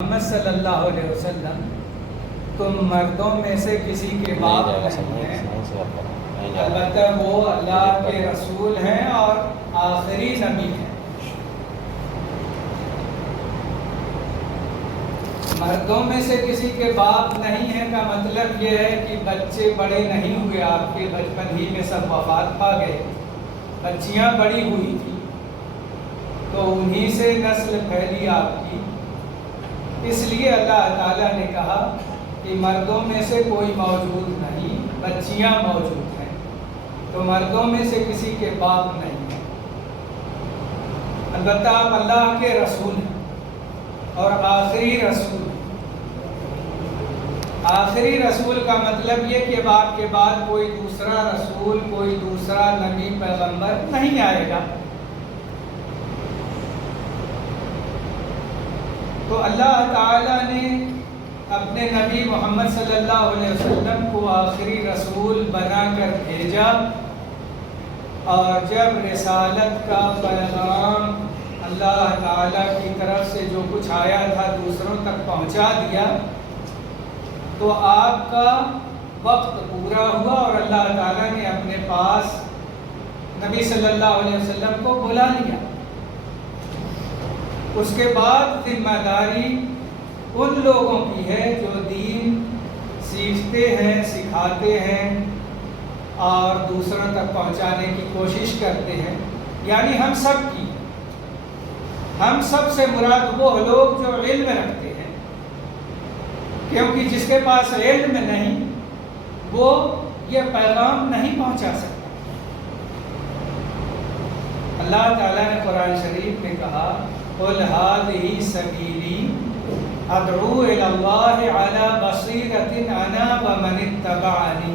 محمد صلی اللہ علیہ وسلم تم مردوں میں سے کسی کے باپ نہیں ہیں، البتہ وہ اللہ کے رسول ہیں اور آخری نبی ہیں۔ مردوں میں سے کسی کے باپ نہیں ہیں کا مطلب یہ ہے کہ بچے بڑے نہیں ہوئے، آپ کے بچپن ہی میں سب وفات پا گئے، بچیاں بڑی ہوئی تھی تو انہی سے نسل پھیلی آپ کی۔ اس لیے اللہ تعالیٰ نے کہا کہ مردوں میں سے کوئی موجود نہیں، بچیاں موجود ہیں، تو مردوں میں سے کسی کے باپ نہیں ہیں، البتہ آپ اللہ کے رسول ہیں اور آخری رسول ہیں۔ آخری رسول کا مطلب یہ کہ آپ کے بعد کوئی دوسرا رسول، کوئی دوسرا نبی پیغمبر نہیں آئے گا۔ تو اللہ تعالیٰ نے اپنے نبی محمد صلی اللہ علیہ وسلم کو آخری رسول بنا کر بھیجا، اور جب رسالت کا پیغام اللہ تعالیٰ کی طرف سے جو کچھ آیا تھا دوسروں تک پہنچا دیا تو آپ کا وقت پورا ہوا اور اللہ تعالیٰ نے اپنے پاس نبی صلی اللہ علیہ وسلم کو بلا لیا۔ اس کے بعد ذمہ داری ان لوگوں کی ہے جو دین سیکھتے ہیں، سکھاتے ہیں اور دوسروں تک پہنچانے کی کوشش کرتے ہیں، یعنی ہم سب کی۔ ہم سب سے مراد وہ لوگ جو علم رکھتے ہیں، کیونکہ جس کے پاس علم نہیں وہ یہ پیغام نہیں پہنچا سکتا۔ اللہ تعالیٰ نے قرآن شریف میں کہا قُلْ هَٰذِهِ سَبِيلِي أَدْعُو إِلَى اللَّهِ عَلَىٰ بَصِيرَةٍ أَنَا وَمَنِ اتَّبَعَنِي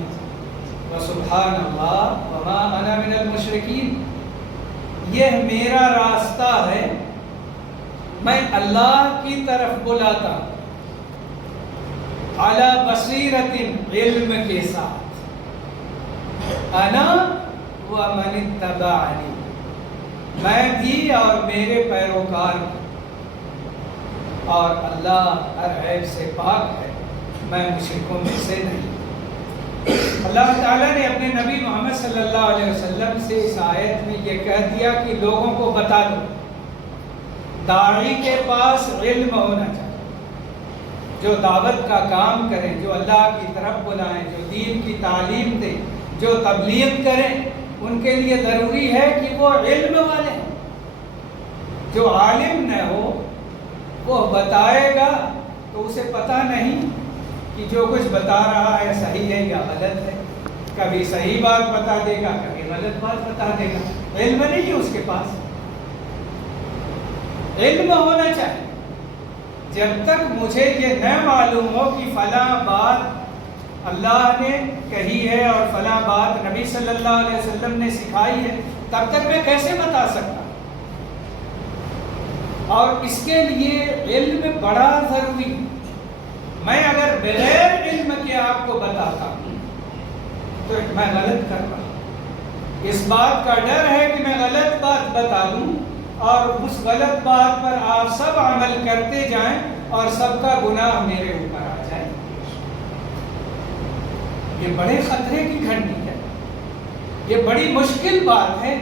وَسُبْحَانَ اللَّهِ وَمَا أَنَا مِنَ الْمُشْرِكِينَ۔ یہ میرا راستہ ہے، میں اللہ کی طرف بلاتا ہوں، عَلَىٰ بَصِيرَةٍ علم کے ساتھ، أَنَا وَمَنِ اتَّبَعَنِي، میں بھی اور میرے پیروکار بھی، اور اللہ ہر عیب سے پاک ہے، میں مشرکوں میں سے نہیں۔ اللہ تعالیٰ نے اپنے نبی محمد صلی اللہ علیہ وسلم سے اس آیت میں یہ کہہ دیا کہ لوگوں کو بتا دو، داعی کے پاس علم ہونا چاہیے، جو دعوت کا کام کریں، جو اللہ کی طرف بلائیں، جو دین کی تعلیم دیں، جو تبلیغ کریں، ان کے لیے ضروری ہے کہ وہ علم والے ہیں۔ جو عالم نہ ہو وہ بتائے گا تو اسے پتہ نہیں کہ جو کچھ بتا رہا ہے صحیح ہے یا غلط ہے، کبھی صحیح بات بتا دے گا، کبھی غلط بات بتا دے گا، علم نہیں ہے اس کے پاس۔ علم ہونا چاہیے۔ جب تک مجھے یہ نہ معلوم ہو کہ فلاں بات اللہ نے کہی ہے اور فلاں بات نبی صلی اللہ علیہ وسلم نے سکھائی ہے، تب تک میں کیسے بتا سکتا؟ اور اس کے لیے علم بڑا ضروری ہے۔ میں اگر بغیر علم کے آپ کو بتاتا ہوں تو میں غلط کر رہا ہوں۔ اس بات کا ڈر ہے کہ میں غلط بات بتا دوں اور اس غلط بات پر آپ سب عمل کرتے جائیں اور سب کا گناہ میرے اوپر آ جائے۔ یہ بڑے خطرے کی گھنٹی ہے، یہ بڑی مشکل بات ہے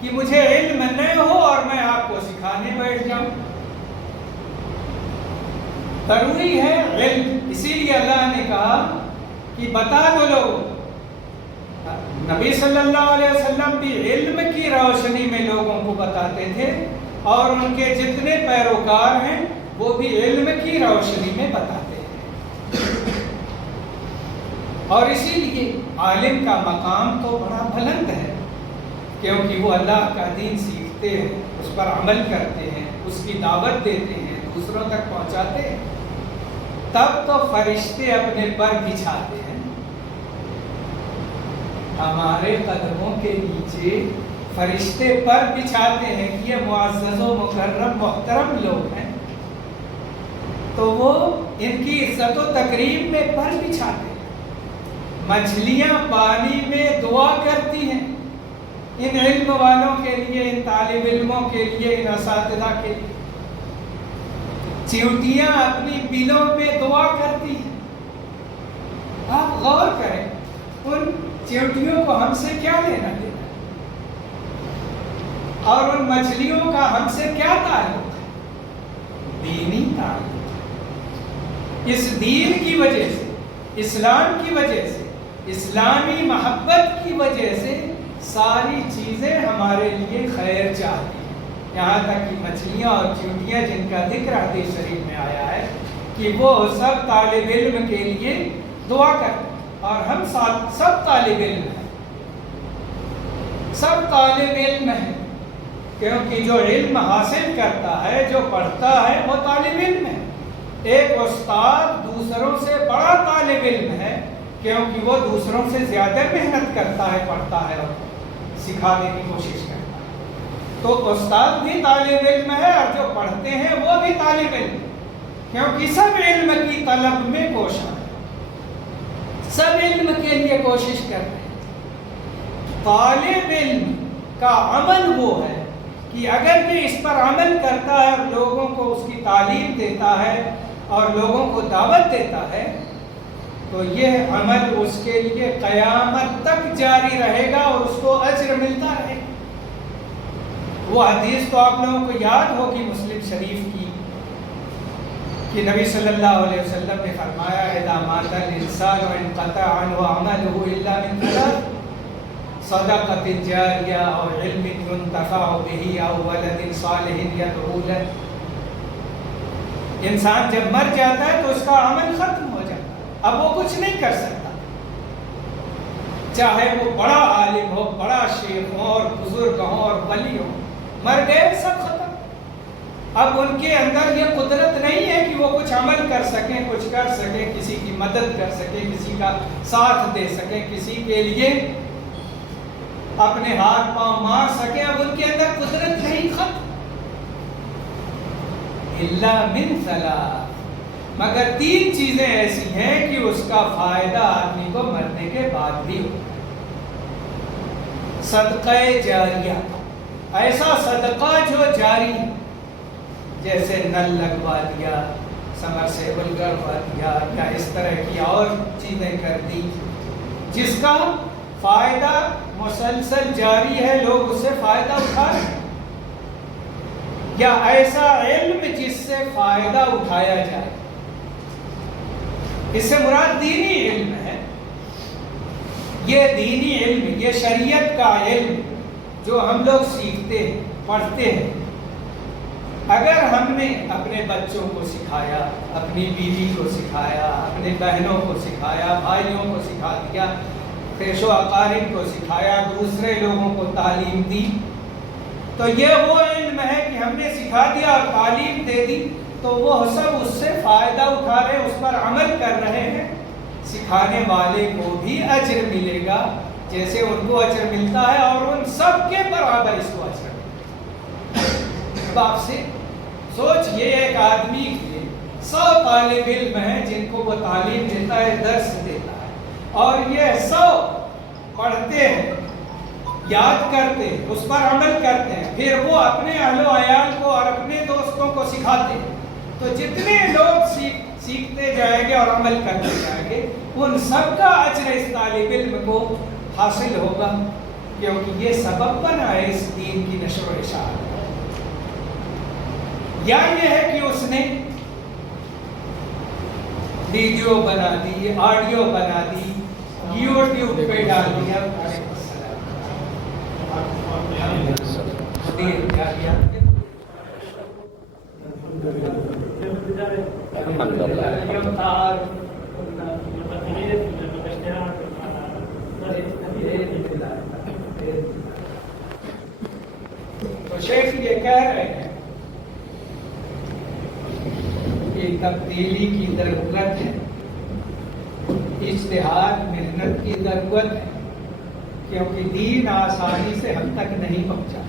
کہ مجھے علم نہ ہو اور میں آپ کو سکھانے بیٹھ جاؤں۔ ضروری ہے علم، اسی لیے اللہ نے کہا کہ بتا دو لوگوں۔ نبی صلی اللہ علیہ وسلم بھی علم کی روشنی میں لوگوں کو بتاتے تھے، اور ان کے جتنے پیروکار ہیں وہ بھی علم کی روشنی میں بتاتے ہیں۔ اور اسی لیے عالم کا مقام تو بڑا بلند ہے، کیونکہ وہ اللہ کا دین سیکھتے ہیں، اس پر عمل کرتے ہیں، اس کی دعوت دیتے ہیں، دوسروں تک پہنچاتے ہیں۔ تب تو فرشتے اپنے پر بچھاتے ہیں، ہمارے قدموں کے نیچے فرشتے پر بچھاتے ہیں کہ یہ معزز و مکرم محترم لوگ ہیں، تو وہ ان کی عزت و تکریم میں پر بچھاتے ہیں۔ مچھلیاں پانی میں دعا کرتی ہیں ان علم والوں کے لیے، ان طالب علموں کے لیے، ان اساتذہ کے لیے۔ چیونٹیاں اپنی بلوں پہ دعا کرتی ہیں. آپ غور کریں ان چیونٹیوں کو ہم سے کیا لینا دینا، اور ان مچھلیوں کا ہم سے کیا تعلق ہے؟ دینی تعلق. اس دین کی وجہ سے، اسلام کی وجہ سے، اسلامی محبت کی وجہ سے ساری چیزیں ہمارے لیے خیر چاہتی ہیں. یہاں تک کہ مچھلیاں اور چیونٹیاں جن کا ذکر حدیث شریف میں آیا ہے کہ وہ سب طالب علم کے لیے دعا کرتے ہیں. اور ہم سب طالب علم ہیں، سب طالب علم ہیں، کیونکہ جو علم حاصل کرتا ہے، جو پڑھتا ہے، وہ طالب علم ہے. ایک استاد دوسروں سے بڑا طالب علم ہے، کیونکہ وہ دوسروں سے زیادہ محنت کرتا ہے، پڑھتا ہے اور سکھانے کی کوشش کرتا ہے. تو استاد بھی طالب علم ہے، اور جو پڑھتے ہیں وہ بھی طالب علم ہے، کیونکہ سب علم کی طلب میں کوشاں ہے، سب علم کے لیے کوشش کر رہے ہیں. طالب علم کا عمل وہ ہے کہ اگر یہ اس پر عمل کرتا ہے اور لوگوں کو اس کی تعلیم دیتا ہے اور لوگوں کو دعوت دیتا ہے، تو یہ عمل اس کے لیے قیامت تک جاری رہے گا اور اس کو اجر ملتا رہے گا. وہ حدیث تو آپ لوگوں کو یاد ہوگی مسلم شریف کی، کہ نبی صلی اللہ علیہ وسلم نے فرمایا اذا مات الانسان وانقطع عنه عمله الا من ثلاث صدقۃ جاریہ او علم ينتفع به او ولد صالح يدعو له. انسان جب مر جاتا ہے تو اس کا عمل ختم ہو جاتا ہے، اب وہ کچھ نہیں کر سکتا، چاہے وہ بڑا عالم ہو، بڑا شیخ ہو اور بزرگ ہو اور ولی ہو، مر گئے سب ختم. اب ان کے اندر یہ قدرت نہیں ہے کہ وہ کچھ عمل کر سکیں، کچھ کر سکیں، کسی کی مدد کر سکیں، کسی کا ساتھ دے سکیں، کسی کے لیے اپنے ہاتھ پاؤں مار سکیں. اب ان کے اندر قدرت نہیں، ختم. الا من ثلاث، مگر تین چیزیں ایسی ہیں کہ اس کا فائدہ آدمی کو مرنے کے بعد بھی ہوتا ہے. صدقہ جاریہ، ایسا صدقہ جو جاری، جیسے نل لگوا دیا، سمرسیبل کروا دیا، یا اس طرح کی اور چیزیں کر دی، جس کا فائدہ مسلسل جاری ہے، لوگ اس سے فائدہ اٹھا رہے ہیں. یا ایسا علم جس سے فائدہ اٹھایا جائے. اس سے مراد دینی علم ہے. یہ دینی علم، یہ شریعت کا علم جو ہم لوگ سیکھتے ہیں، پڑھتے ہیں، اگر ہم نے اپنے بچوں کو سکھایا، اپنی بیوی کو سکھایا، اپنے بہنوں کو سکھایا، بھائیوں کو سکھا دیا، پیش و اقارب کو سکھایا، دوسرے لوگوں کو تعلیم دی، تو یہ وہ علم ہے کہ ہم نے سکھا دیا اور تعلیم دے دی، تو وہ سب اس سے فائدہ اٹھا رہے، اس پر عمل کر رہے ہیں. سکھانے والے کو بھی اجر ملے گا جیسے ان کو اجر ملتا ہے، اور ان سب کے برابر اس کو اجر ملے گا. آپ سے سوچئے، ایک آدمی کے 100 طالب علم ہیں جن کو وہ تعلیم دیتا ہے، درس دیتا ہے، اور یہ 100 پڑھتے ہیں، یاد کرتے ہیں، اس پر عمل کرتے ہیں، پھر وہ اپنے اہل و عیال کو اور اپنے دوستوں کو سکھاتے ہیں. تو جتنے لوگ سیکھتے جائیں گے اور عمل کرتے جائیں گے، ان سب کا اجر اس طالب علم کو حاصل ہوگا، کیونکہ یہ سبب بنا ہے اس دین کی نشر و اشاعت. یا یہ ہے کہ اس نے ویڈیو بنا دی، آڈیو بنا دی، یوٹیوب پہ ڈال دیا. تو شیخ یہ کہہ رہے ہیں کہ تبدیلی کی ضرورت ہے، اجتہاد محنت کی ضرورت ہے، کیونکہ دین آسانی سے ہم تک نہیں پہنچا.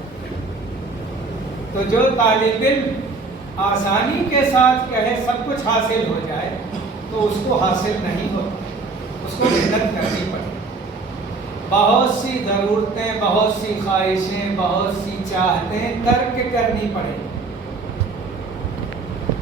تو جو طالب علم آسانی کے ساتھ کہے سب کچھ حاصل ہو جائے تو اس کو حاصل نہیں ہوتا، اس کو محنت کرنی پڑے. بہت سی ضرورتیں، بہت سی خواہشیں، بہت سی چاہتیں ترک کرنی پڑے.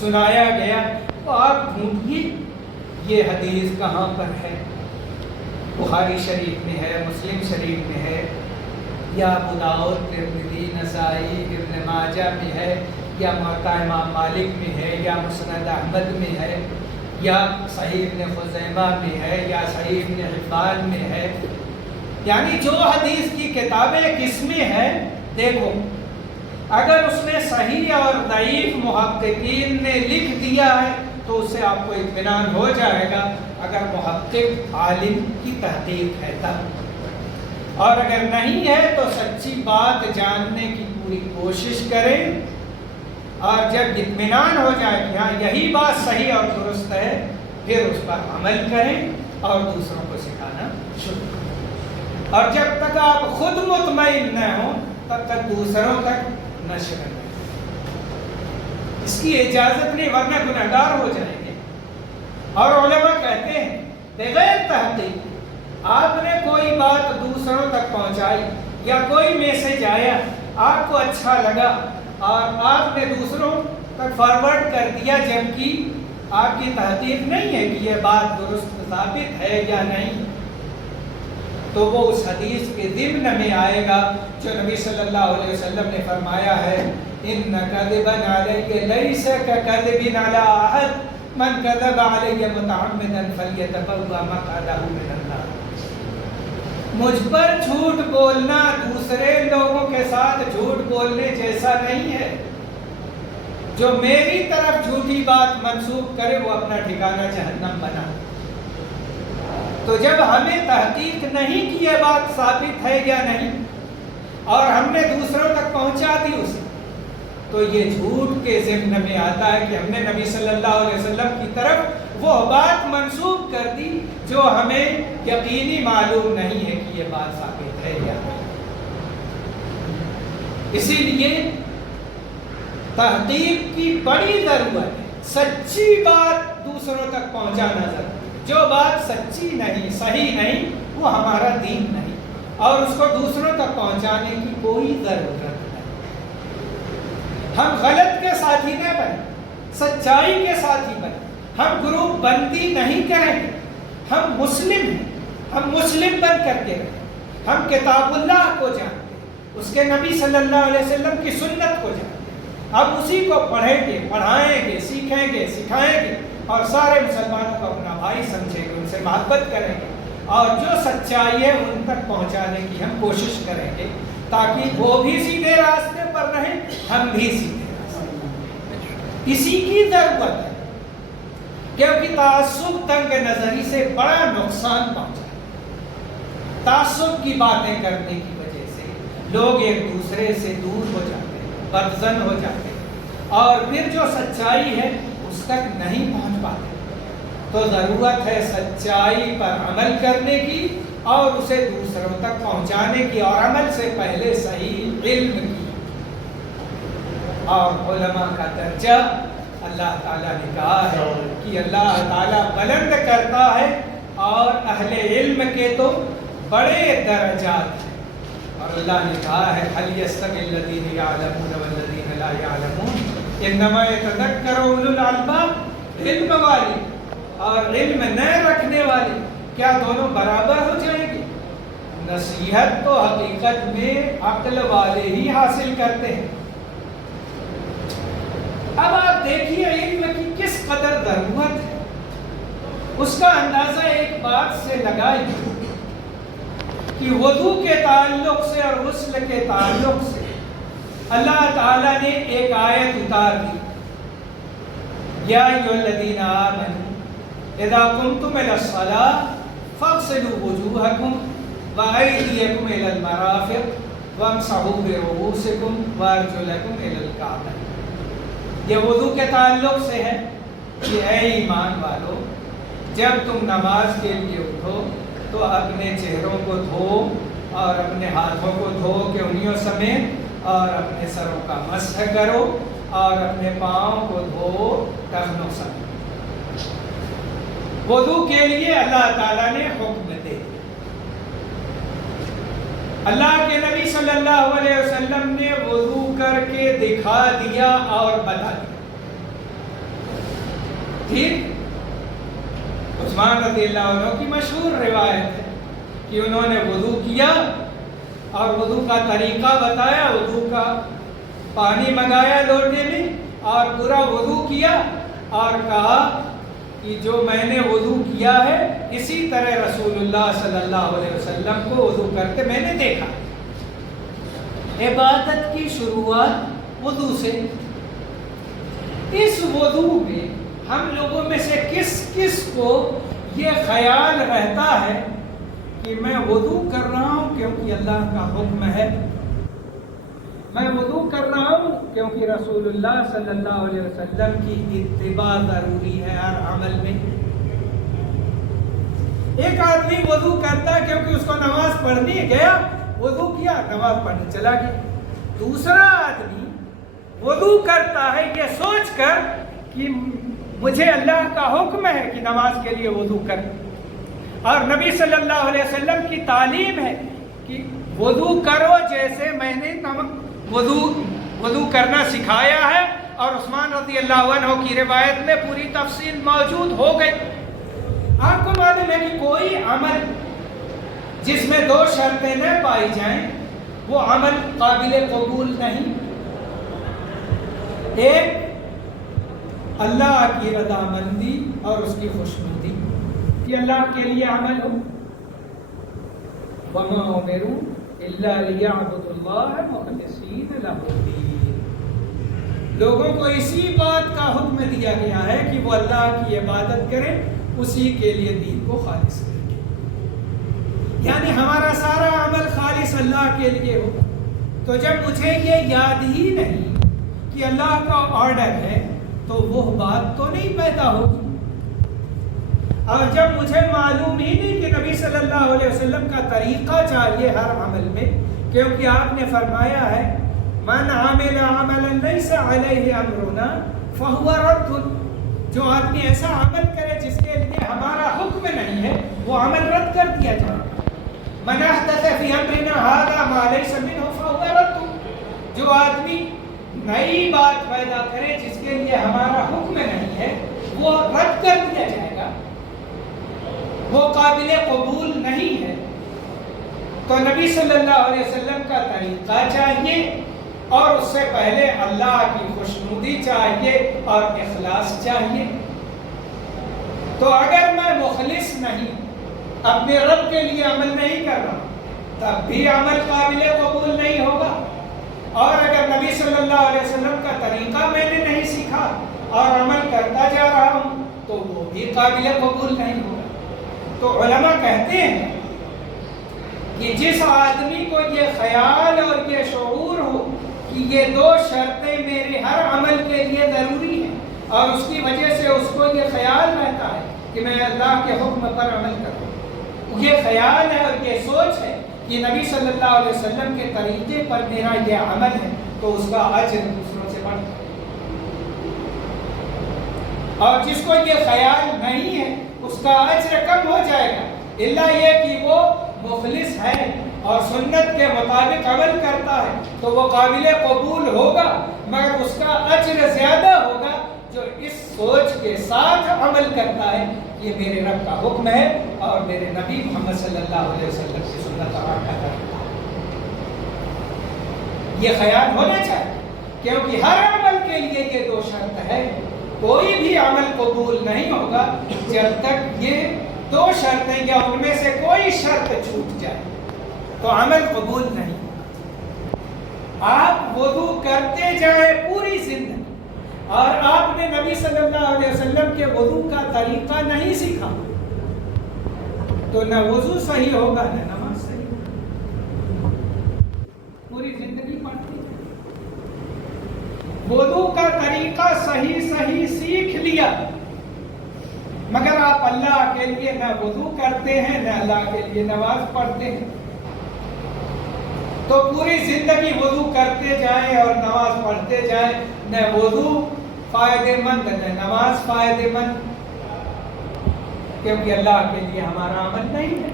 سنایا گیا، تو آپ ڈھونڈیے یہ حدیث کہاں پر ہے۔ بخاری شریف میں ہے، مسلم شریف میں ہے، یا ابو داؤد، ترمذی، نسائی، ابن ماجہ میں ہے، یا موطا امام مالک میں ہے، یا مسند احمد میں ہے، یا صحیح ابن خزیمہ میں ہے، یا صحیح ابن حبان میں ہے۔ یعنی جو حدیث کی کتابیں کس میں ہے، دیکھو اگر اس میں صحیح اور ضعیف محققین نے لکھ دیا ہے تو اس سے آپ کو اطمینان ہو جائے گا، اگر محقق عالم کی تحقیق ہے تب، اور اگر نہیں ہے تو سچی بات جاننے کی پوری کوشش کریں، اور جب اطمینان ہو جائے کہ ہاں یہی بات صحیح اور درست ہے، پھر اس پر عمل کریں اور دوسروں کو سکھانا شروع کریں، اور جب تک آپ خود مطمئن نہ ہوں تب تک دوسروں تک نشر نہیں۔ اس کی اجازت نہیں، ورنہ گنہگار ہو جائیں گے۔ اور علماء کہتے ہیں بغیر تحقیق آپ نے کوئی بات دوسروں تک پہنچائی، یا کوئی میسج آیا آپ کو اچھا لگا اور آپ نے دوسروں تک فارورڈ کر دیا، جبکہ آپ کی تحقیق نہیں ہے کہ یہ بات درست ثابت ہے یا نہیں، تو وہ اس حدیث کے ضمن میں آئے گا جو نبی صلی اللہ علیہ وسلم نے فرمایا ہے، ان کذبا علی لیس ککذب علی احد من کذب علی متعمدا فلیتبوأ مقعدہ من النار۔ مجھ پر جھوٹ بولنا دوسرے لوگوں کے ساتھ جھوٹ بولنے جیسا نہیں ہے، جو میری طرف جھوٹی بات منسوب کرے وہ اپنا ٹھکانہ جہنم بنا۔ تو جب ہمیں تحقیق نہیں کہ یہ بات ثابت ہے یا نہیں، اور ہم نے دوسروں تک پہنچا دی اسے، تو یہ جھوٹ کے ضمن میں آتا ہے کہ ہم نے نبی صلی اللہ علیہ وسلم کی طرف وہ بات منسوب کر دی جو ہمیں یقینی معلوم نہیں ہے کہ یہ بات ثابت ہے یا نہیں۔ اسی لیے تحقیق کی بڑی ضرورت ہے، سچی بات دوسروں تک پہنچانا ضروری ہے۔ جو بات سچی نہیں، صحیح نہیں، وہ ہمارا دین نہیں، اور اس کو دوسروں تک پہنچانے کی کوئی ضرورت نہیں۔ ہم غلط کے ساتھی نہ بنیں، سچائی کے ساتھی بنیں۔ ہم گروپ بندی نہیں کریں گے، ہم مسلم ہیں، ہم مسلم بن کر کے رہیں۔ ہم کتاب اللہ کو جانتے ہیں، اس کے نبی صلی اللہ علیہ وسلم کی سنت کو جانتے ہیں، اب اسی کو پڑھیں گے، پڑھائیں گے، سیکھیں گے، سکھائیں گے، اور سارے مسلمانوں کو اپنا بھائی سمجھیں گے، ان سے محبت کریں گے، اور جو سچائی ہے ان تک پہنچانے کی ہم کوشش کریں گے، تاکہ وہ بھی سیدھے راستے پر رہیں، ہم بھی سیدھے راستے پر۔ اسی کی ضرورت ہے، کیونکہ تعصب تنگ نظری سے بڑا نقصان پہنچا ہے۔ تعصب کی باتیں کرنے کی وجہ سے لوگ ایک دوسرے سے دور ہو جاتے ہیں، بدظن ہو جاتے ہیں، اور پھر جو سچائی ہے اس تک نہیں پہنچ پاتے۔ تو ضرورت ہے سچائی پر عمل کرنے کی اور اسے دوسروں تک پہنچانے کی، اور عمل سے پہلے صحیح علم کی۔ اور علماء کا درجہ اللہ تعالیٰ نے کہا ہے کہ اللہ تعالیٰ بلند کرتا ہے، اور اہل علم کے تو بڑے درجات ہیں، اور اللہ نے کہا ہے هل يستوي الذين يعلمون والذين لا يعلمون انما يتذكر اولو الالباب۔ علم والی اور علم نہ رکھنے والی کیا دونوں برابر ہو جائیں گے؟ نصیحت تو حقیقت میں عقل والے ہی حاصل کرتے ہیں۔ اب آپ دیکھیے علم کی کس قدر ضرورت ہے، اس کا اندازہ ایک بات سے لگائیں کہ وضو کے تعلق سے اور غسل کے تعلق سے اللہ تعالیٰ نے ایک آیت اتار دی، یا ایھا الذین آمنوا اذا قمتم الی الصلاۃ فاغسلوا وجوہکم وایدیکم الی المرافق وامسحوا برؤوسکم وارجلکم الی الکعبین۔ یہ وضو کے تعلق سے ہے کہ اے ایمان والو، جب تم نماز کے لیے اٹھو تو اپنے چہروں کو دھو اور اپنے ہاتھوں کو دھو کے انگلیوں سمیت، اور اپنے سروں کا مسح کرو، اور اپنے پاؤں کو دھو ٹخنوں سمیت۔ وضو کے لیے اللہ تعالیٰ نے حکم دے دیا۔ اللہ کے نبی صلی اللہ علیہ وسلم نے وضو کر کے دکھا دیا اور بتا دیا. ٹھیک. عثمان رضی اللہ عنہ کی مشہور روایت ہے کہ انہوں نے وضو کیا اور وضو کا طریقہ بتایا, وضو کا پانی منگایا لوٹے میں اور پورا وضو کیا اور کہا کہ جو میں نے وضو کیا ہے اسی طرح رسول اللہ صلی اللہ علیہ وسلم کو وضو کرتے میں نے دیکھا. عبادت کی شروعات وضو سے. اس وضو میں ہم لوگوں میں سے کس کس کو یہ خیال رہتا ہے کہ میں وضو کر رہا ہوں کیونکہ اللہ کا حکم ہے, میں وضو کر رہا ہوں کیونکہ رسول اللہ صلی اللہ علیہ وسلم کی اتباع ضروری ہے ہر عمل میں. ایک آدمی وضو کرتا ہے کیونکہ اس کو نماز پڑھنی گیا, وضو کیا, نماز پڑھنے چلا گیا. دوسرا آدمی وضو کرتا ہے یہ سوچ کر کہ مجھے اللہ کا حکم ہے کہ نماز کے لیے وضو کر, اور نبی صلی اللہ علیہ وسلم کی تعلیم ہے کہ وضو کرو جیسے میں نے وضو کرنا سکھایا ہے. اور عثمان رضی اللہ عنہ کی روایت میں پوری تفصیل موجود ہو گئی. آپ کو معلوم ہے کہ کوئی عمل جس میں دو شرطیں نہ پائی جائیں وہ عمل قابل قبول نہیں. ایک اللہ کی رضامندی اور اس کی خوشنودی کہ اللہ کے لیے عمل ہو. وَمَا أُمِرُوا إِلَّا لِيَعْبُدُوا اللَّهَ مُخْلِصِينَ لَهُ الدِّينَ. لوگوں کو اسی بات کا حکم دیا گیا ہے کہ وہ اللہ کی عبادت کریں, اسی کے لیے دین کو خالص کریں. یعنی ہمارا سارا عمل خالص اللہ کے لیے ہو. تو جب مجھے یہ یاد ہی نہیں کہ اللہ کا آرڈر ہے تو وہ بات تو نہیں پیدا ہوگی. اور جب مجھے معلوم ہی نہیں کہ نبی صلی اللہ علیہ وسلم کا طریقہ چاہیے ہر عمل میں, کیونکہ آپ نے فرمایا ہے من عمل عملا لیس علیہ امرنا فہو رد. جو آدمی ایسا عمل کرے جس کے لیے ہمارا حکم نہیں ہے وہ عمل رد کر دیا جائے. من احدث فی امرنا ھذا ما لیس منہ فہو رد. جو آدمی نئی بات پیدا کرے جس کے لیے ہمارا حکم نہیں ہے وہ رد کر دیا جائے گا, وہ قابل قبول نہیں ہے. تو نبی صلی اللہ علیہ وسلم کا طریقہ چاہیے اور اس سے پہلے اللہ کی خوشنودی چاہیے اور اخلاص چاہیے. تو اگر میں مخلص نہیں, اپنے رب کے لیے عمل نہیں کر رہا, تب بھی عمل قابل قبول نہیں ہوگا. اور اگر نبی صلی اللہ علیہ وسلم کا طریقہ میں نے نہیں سیکھا اور عمل کرتا جا رہا ہوں تو وہ بھی قابل قبول نہیں ہوگا. تو علماء کہتے ہیں کہ جس آدمی کو یہ خیال اور یہ شعور ہو کہ یہ دو شرطیں میرے ہر عمل کے لیے ضروری ہیں اور اس کی وجہ سے اس کو یہ خیال رہتا ہے کہ میں اللہ کے حکم پر عمل کروں, یہ خیال ہے اور یہ سوچ ہے کہ نبی صلی اللہ علیہ وسلم کے طریقے پر میرا یہ عمل ہے, تو اس کا اجر دوسروں سے بڑھتا ہے. اور جس کو یہ خیال نہیں ہے اس کا اجر کم ہو جائے گا, الا یہ کہ وہ مخلص ہے اور سنت کے مطابق عمل کرتا ہے تو وہ قابل قبول ہوگا, مگر اس کا اجر زیادہ ہوگا جو اس سوچ کے ساتھ عمل کرتا ہے یہ میرے رب کا حکم ہے اور میرے نبی محمد صلی اللہ علیہ وسلم کی سنت کرتا ہے. یہ خیال ہونا چاہیے کیونکہ ہر عمل کے لیے یہ دو شرط ہے. کوئی بھی عمل قبول نہیں ہوگا جب تک یہ دو شرطیں یا ان میں سے کوئی شرط چھوٹ جائے تو عمل قبول نہیں. آپ وضو کرتے جائیں پوری زندگی اور آپ نے نبی صلی اللہ علیہ وسلم کے وضو کا طریقہ نہیں سیکھا تو نہ وضو صحیح ہوگا نہ نماز صحیح ہوگا. پوری زندگی پڑھتی ہے. وضو کا طریقہ صحیح سیکھ لیا مگر آپ اللہ کے لیے نہ وضو کرتے ہیں نہ اللہ کے لیے نماز پڑھتے ہیں تو پوری زندگی وضو کرتے جائیں اور نماز پڑھتے جائیں, نہ وضو فائدے مند نہ نماز فائدے مند, کیونکہ اللہ کے لیے ہمارا عمل نہیں ہے.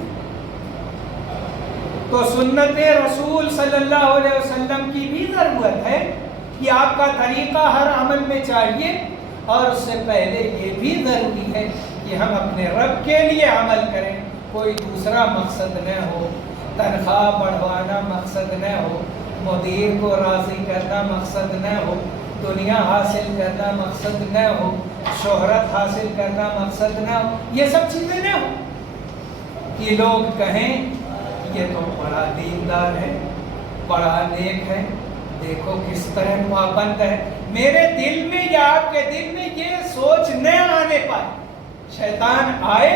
تو سنت رسول صلی اللہ علیہ وسلم کی بھی ضرورت ہے کہ آپ کا طریقہ ہر عمل میں چاہیے، اور اس سے پہلے یہ بھی ضروری ہے کہ ہم اپنے رب کے لیے عمل کریں، کوئی دوسرا مقصد نہ ہو، تنخواہ بڑھوانا مقصد نہ ہو، مدیر کو راضی کرنا مقصد نہ ہو، دنیا حاصل کرنا مقصد نہ ہو، شہرت حاصل کرنا مقصد نہ ہو، یہ سب چیزیں نہ ہو کہ لوگ کہیں یہ تو بڑا دیندار ہے، بڑا نیک ہے، دیکھو کس طرح پابند ہے۔ میرے دل میں یا آپ کے دل میں یہ سوچ نہ آنے پائے، شیطان آئے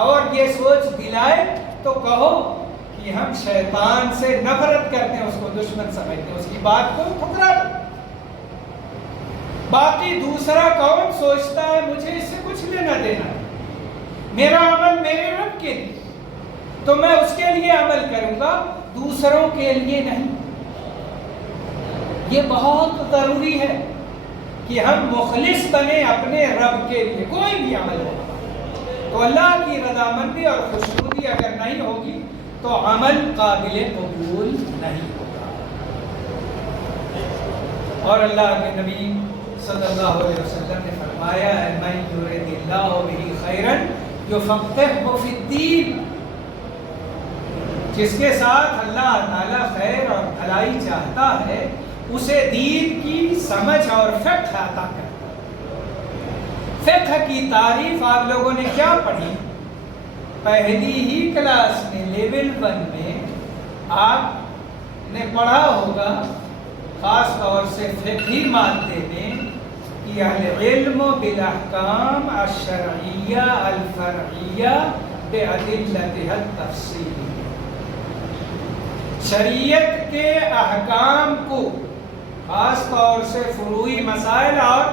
اور یہ سوچ دلائے تو کہو کہ ہم شیطان سے نفرت کرتے ہیں، اس کو دشمن سمجھتے ہیں، اس کی بات کو ٹھکرا دو۔ باقی دوسرا کون سوچتا ہے مجھے اس سے کچھ لینا دینا، میرا عمل میرے رب کے لیے، تو میں اس کے لیے عمل کروں گا، دوسروں کے لیے نہیں۔ یہ بہت ضروری ہے کہ ہم مخلص بنیں اپنے رب کے لیے، کوئی بھی عمل ہو تو اللہ کی رضامندی اور خوشنودی اگر نہیں ہوگی تو عمل قابل قبول نہیں ہوگا۔ اور اللہ کے نبی صلی اللہ علیہ وسلم نے فرمایا ہے من یرد اللہ بہ خیرا یفقہہ فی الدین، جس کے ساتھ اللہ تعالیٰ خیر اور بھلائی چاہتا ہے اسے دین کی سمجھ اور فقہ عطا کرتا ہے۔ فقہ کی تعریف آپ لوگوں نے کیا پڑھی؟ پہلی ہی کلاس میں لیول 1 میں آپ نے پڑھا ہوگا، خاص طور سے فقہی مادے میں، کہ العلم بالاحکام الشرعیہ الفرعیہ بأدلتها التفصیلیہ، شریعت کے احکام کو، خاص طور سے فروعی مسائل اور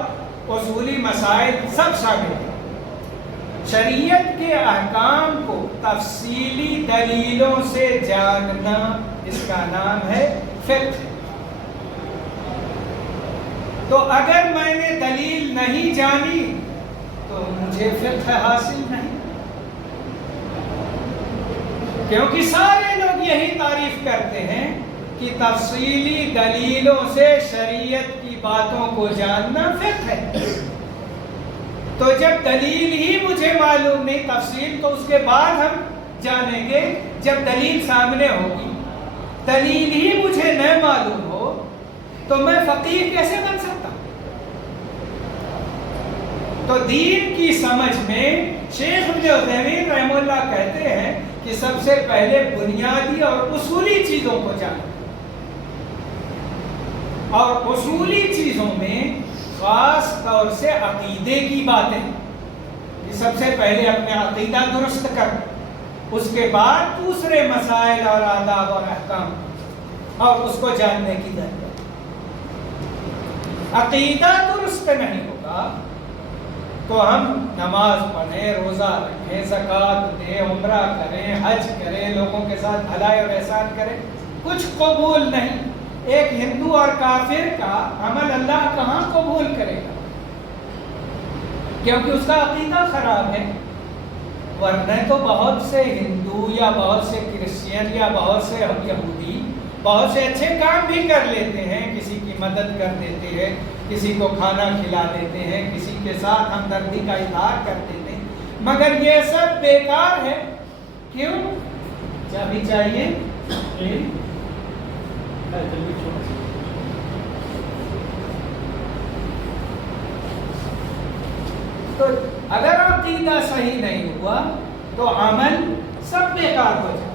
اصولی مسائل سب شامل ہیں، شریعت کے احکام کو تفصیلی دلیلوں سے جاننا، اس کا نام ہے فقہ۔ تو اگر میں نے دلیل نہیں جانی تو مجھے فقہ حاصل نہیں، کیونکہ سارے لوگ یہی تعریف کرتے ہیں کہ تفصیلی دلیلوں سے شریعت کی باتوں کو جاننا فقہ ہے۔ تو جب دلیل ہی مجھے معلوم نہیں، تفصیل تو اس کے بعد ہم جانیں گے جب دلیل سامنے ہوگی، دلیل ہی مجھے نہ معلوم ہو تو میں فقیہ کیسے بن سکتا؟ تو دین کی سمجھ میں شیخ ابن عثیمین رحمہ اللہ کہتے ہیں کہ سب سے پہلے بنیادی اور اصولی چیزوں کو جانیں، اور اصولی چیزوں میں خاص طور سے عقیدے کی باتیں، کہ سب سے پہلے اپنے عقیدہ درست کر، اس کے بعد دوسرے مسائل اور آداب اور احکام اور اس کو جاننے کی ضرورت۔ عقیدہ درست نہیں ہوگا تو ہم نماز پڑھیں، روزہ رکھیں، زکوٰۃ دیں، عمرہ کریں، حج کریں، لوگوں کے ساتھ بھلائی اور احسان کریں، کچھ قبول نہیں۔ ایک ہندو اور کافر کا عمل اللہ کہاں قبول کرے گا؟ کیونکہ اس کا عقیدہ خراب ہے۔ ورنہ تو بہت سے ہندو یا بہت سے کرسچین یا بہت سے یہودی بہت سے اچھے کام بھی کر لیتے ہیں، کسی کی مدد کر دیتے ہیں، کسی کو کھانا کھلا دیتے ہیں، کسی کے ساتھ ہمدردی کا اظہار کر دیتے ہیں، مگر یہ سب بیکار ہے۔ کیوں؟ چابی چاہیے؟ تو اگر عقیدہ صحیح نہیں ہوا تو عمل سب بیکار ہو جائے۔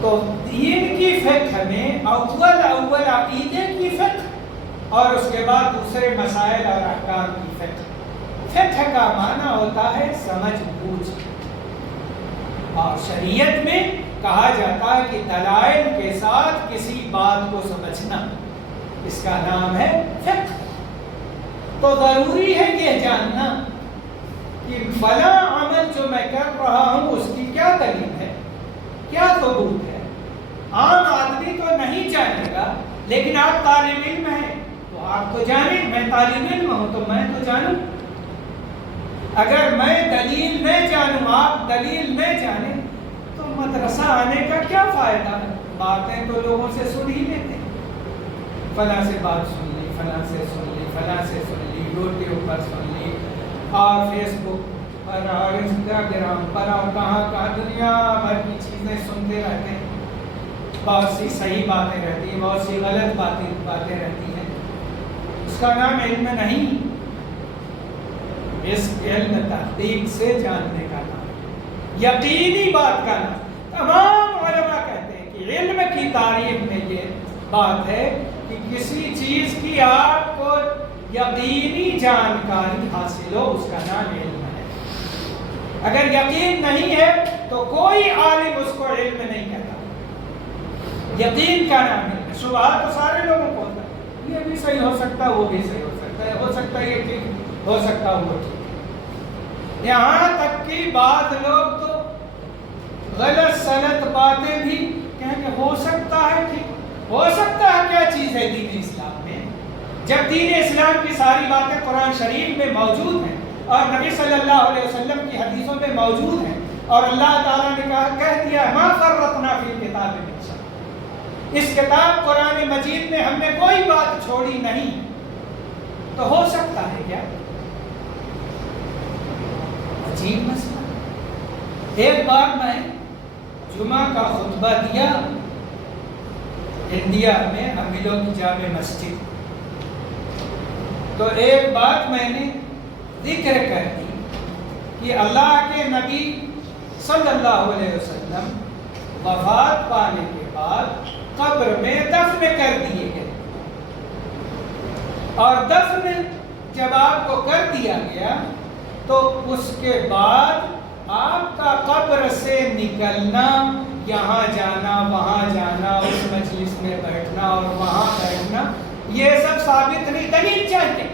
تو دین کی فقہ میں اول عقیدے کی فقہ اور اس کے بعد دوسرے مسائل اور احکام کی فقہ۔ فقہ کا معنی ہوتا ہے سمجھ بوجھ، اور شریعت میں کہا جاتا ہے کہ دلائل کے ساتھ کسی بات کو سمجھنا، اس کا نام ہے فقہ۔ تو ضروری ہے یہ جاننا کہ فلاں عمل جو میں کر رہا ہوں اس کی کیا دلیل ہے، کیا ثبوت ہے۔ عام آدمی تو نہیں جانے گا، لیکن آپ طالب علم ہیں تو آپ تو جانیں، میں طالب علم ہوں تو میں تو جانوں۔ اگر میں دلیل نہ جانوں، آپ دلیل نہ جانیں، تو تو مدرسہ آنے کا کیا فائدہ ہے؟ باتیں تو لوگوں سے سن ہی لیتے ہیں، فلاں سے بات سن لی، فلاں سے سن لی، فلاں سے سن لی، یوٹیوب پر سن لی، اور فیس بک پر اور انسٹاگرام پر اور کہاں دنیا بھر کی چیزیں سنتے رہتے ہیں۔ بہت سی صحیح باتیں رہتی ہیں، بہت سی غلط باتیں رہتی ہیں۔ اس کا نام علم نہیں، اس علم تحقیق سے جاننے کا نام، یقینی بات کا نام۔ تمام علماء کہتے ہیں کہ علم کی تعریف میں یہ بات ہے کہ کسی چیز کی آپ کو یقینی جانکاری حاصل ہو، اس کا نام علم ہے۔ اگر یقین نہیں ہے تو کوئی عالم اس کو علم نہیں کہتا۔ یقین کا نام ہے۔ شبہات تو سارے لوگوں کو ہوتا ہے، یہ بھی صحیح ہو سکتا ہے، وہ بھی صحیح ہو سکتا ہے یہ ٹھیک ہو سکتا ہے وہ ٹھیک ہے۔ یہاں تک کہ بعض لوگ تو غلط سلط باتیں بھی کہیں کہ ہو سکتا ہے، ٹھیک ہو سکتا ہے۔ کیا چیز ہے دین اسلام میں؟ جب دین اسلام کی ساری باتیں قرآن شریف میں موجود ہیں اور نبی صلی اللہ علیہ وسلم کی حدیثوں میں موجود ہیں، اور اللہ تعالیٰ نے کہہ دیا ما فرطنا فی الکتاب من شیء، اس کتاب قرآن مجید میں ہم نے کوئی بات چھوڑی نہیں، تو ہو سکتا ہے کیا؟ عجیب مسئلہ۔ ایک بار میں جمعہ کا خطبہ دیا انڈیا میں املوں کی جامع مسجد، تو ایک بات میں نے ذکر کر دی کہ اللہ کے نبی صلی اللہ علیہ وسلم وفات پانے کے بعد قبر میں دفن کر دیے گئے، اور دفن جب آپ کو کر دیا گیا تو اس کے بعد آپ کا قبر سے نکلنا، یہاں جانا وہاں جانا، اس مجلس میں بیٹھنا اور وہاں بیٹھنا، یہ سب ثابت نہیں، دلیل چاہیے۔